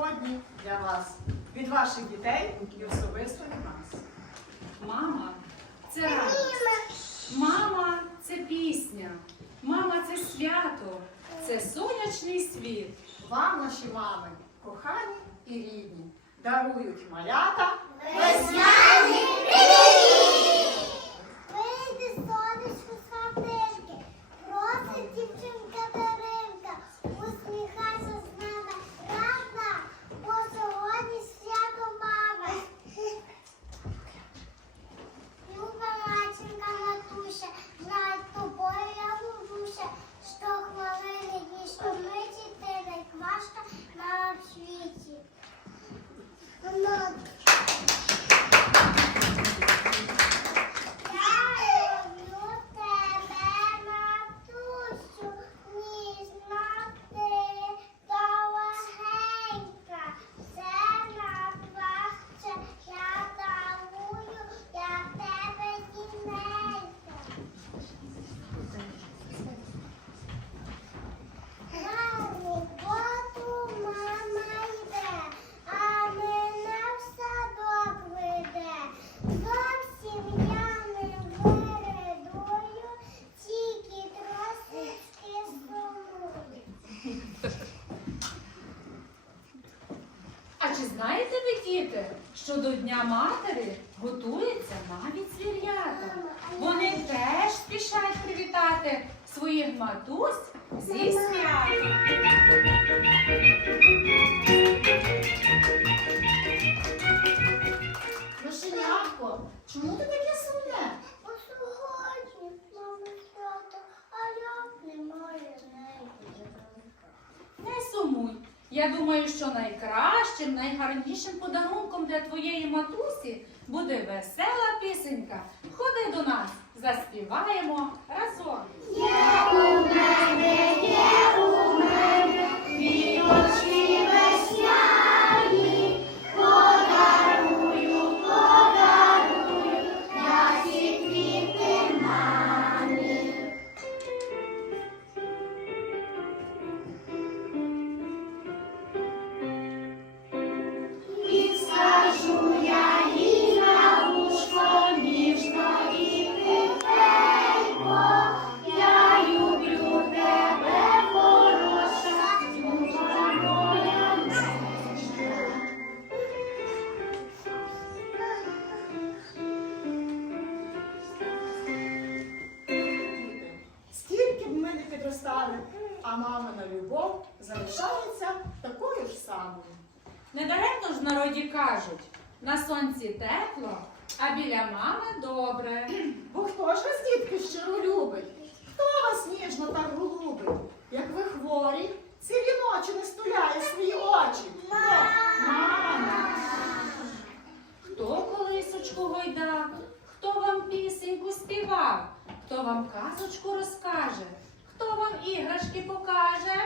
сьогодні для вас від ваших дітей і особисто від нас. Мама це радість. Мама це пісня. Мама це свято. Це сонячний світ. Вам наші мами, кохані і рідні, дарують малята Весняні привіт! Yeah. До Дня Матері готуються навіть звірята? Вони теж спішать привітати своїх матусь зі святом. Мишенятко, чому ти таке сумне? Бо сьогодні мами свято, а я не маю неї. Не сумуй. Я думаю, що найкращим, найгарнішим подарунком для твоєї матусі буде весела пісенька. Ходи до нас, заспіваємо разом. А любов залишається такою ж самою. Недаремно ж в народі кажуть, на сонці тепло, а біля мами добре. Бо хто ж вас, дітки, щиро любить? Хто вас ніжно так голубить? Як ви хворі, цілі ночі не стуляє свої очі. Хто? Мама. Хто колисочку гойдав, хто вам пісеньку співав, хто вам казочку розкаже, хто вам іграшки покаже?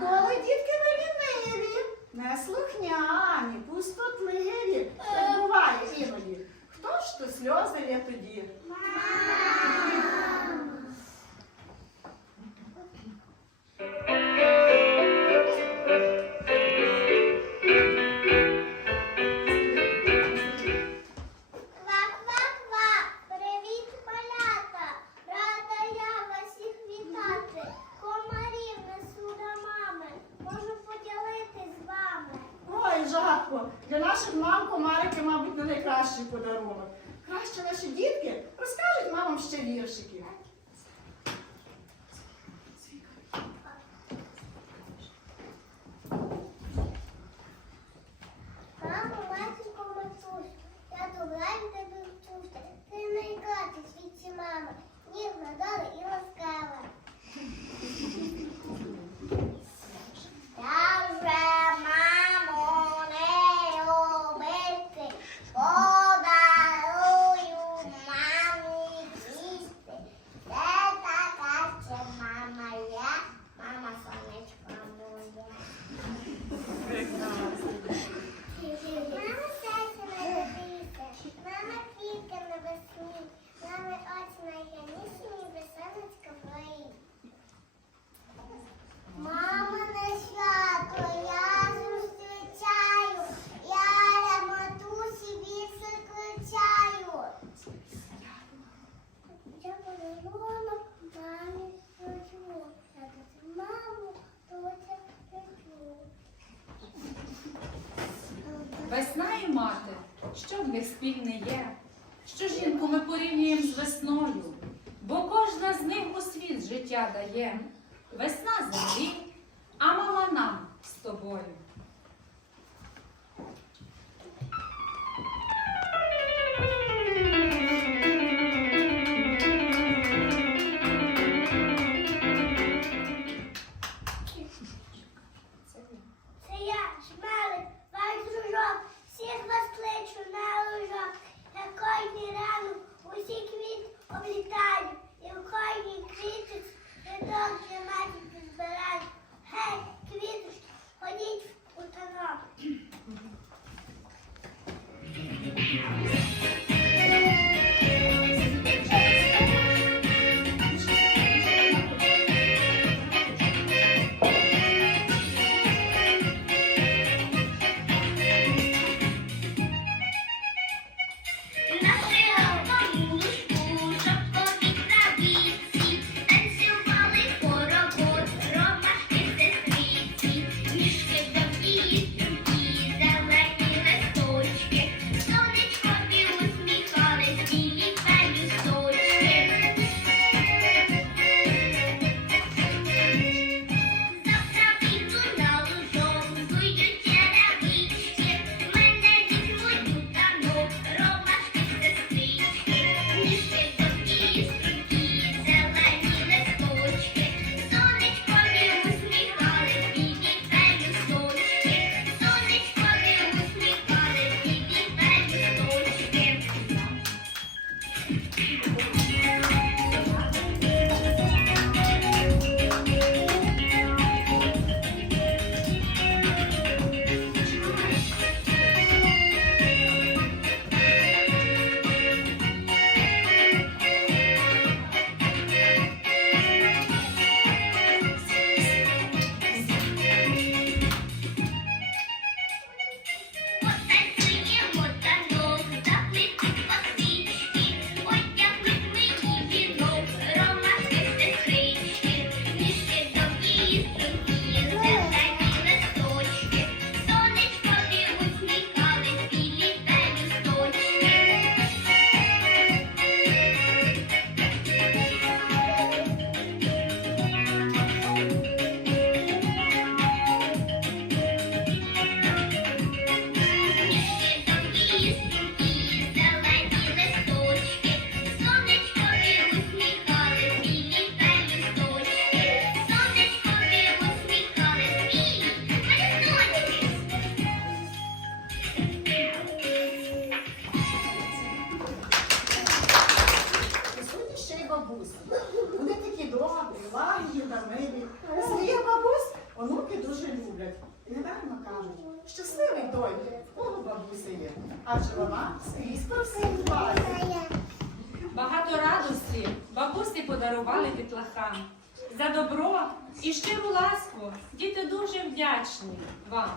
Коли дітки ви ліниві, неслухняні, пустотливі, Так буває іноді. Хто ж то сльози є тоді? Ква-ква-ква, в них спільне є, що жінку ми порівнюємо з весною, бо кожна з них у світ життя дає, весна землі, Адже вона скрізь просила. Багато радості бабусі подарували дітлахам. За добро і щиру ласку діти дуже вдячні вам.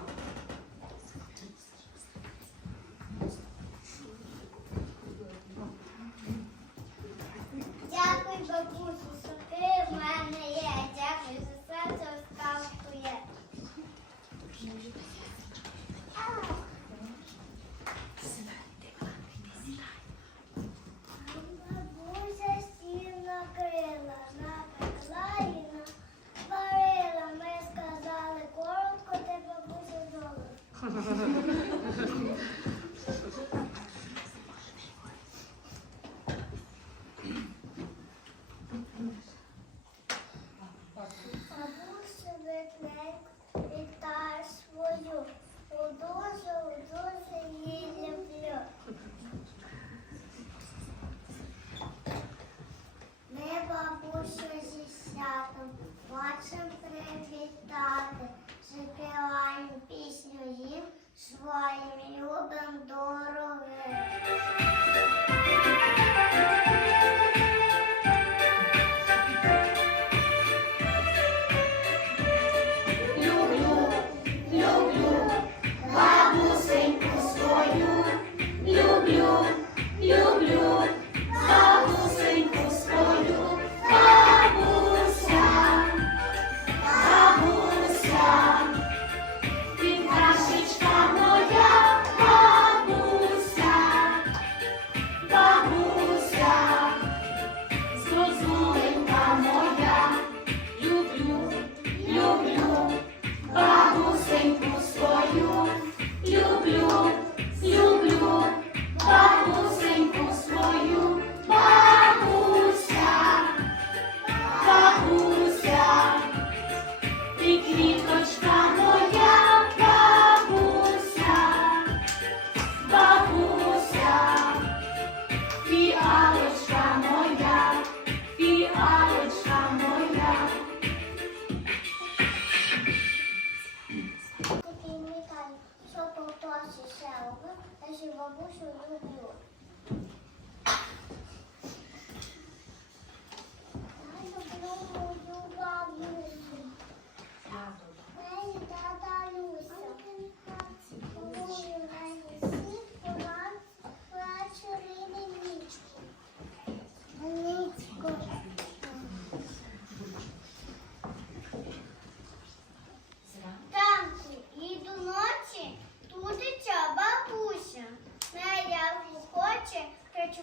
Хоче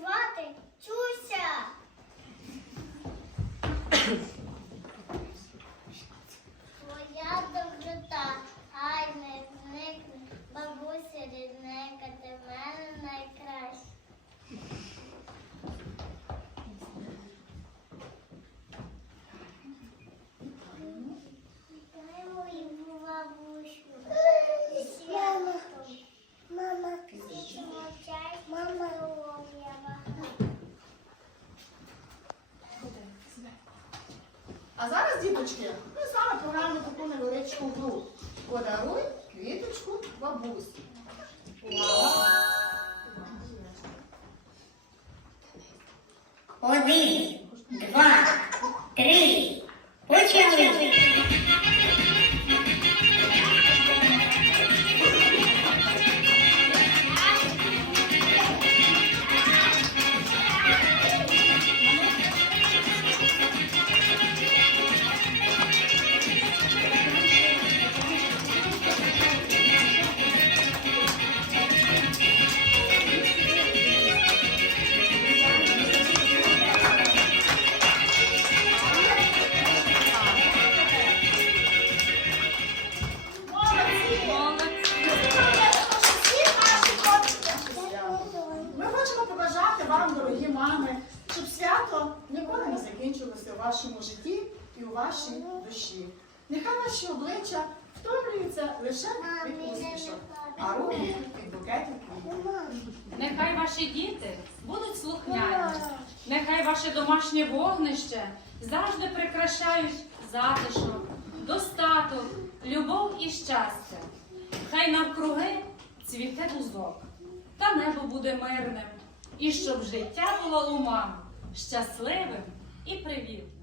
чуся. Діточки, ми з вами пограємо таку невеличку гру. Подаруй квіточку бабусі. Обличчя втомлюються лише від успішок, а руки від букетів квітів. Нехай ваші діти будуть слухняні. Нехай ваше домашнє вогнище завжди прикрашають затишок, достаток, любов і щастя. Хай навкруги цвіте бузок, та небо буде мирним, і щоб життя було у мам щасливим і привітним.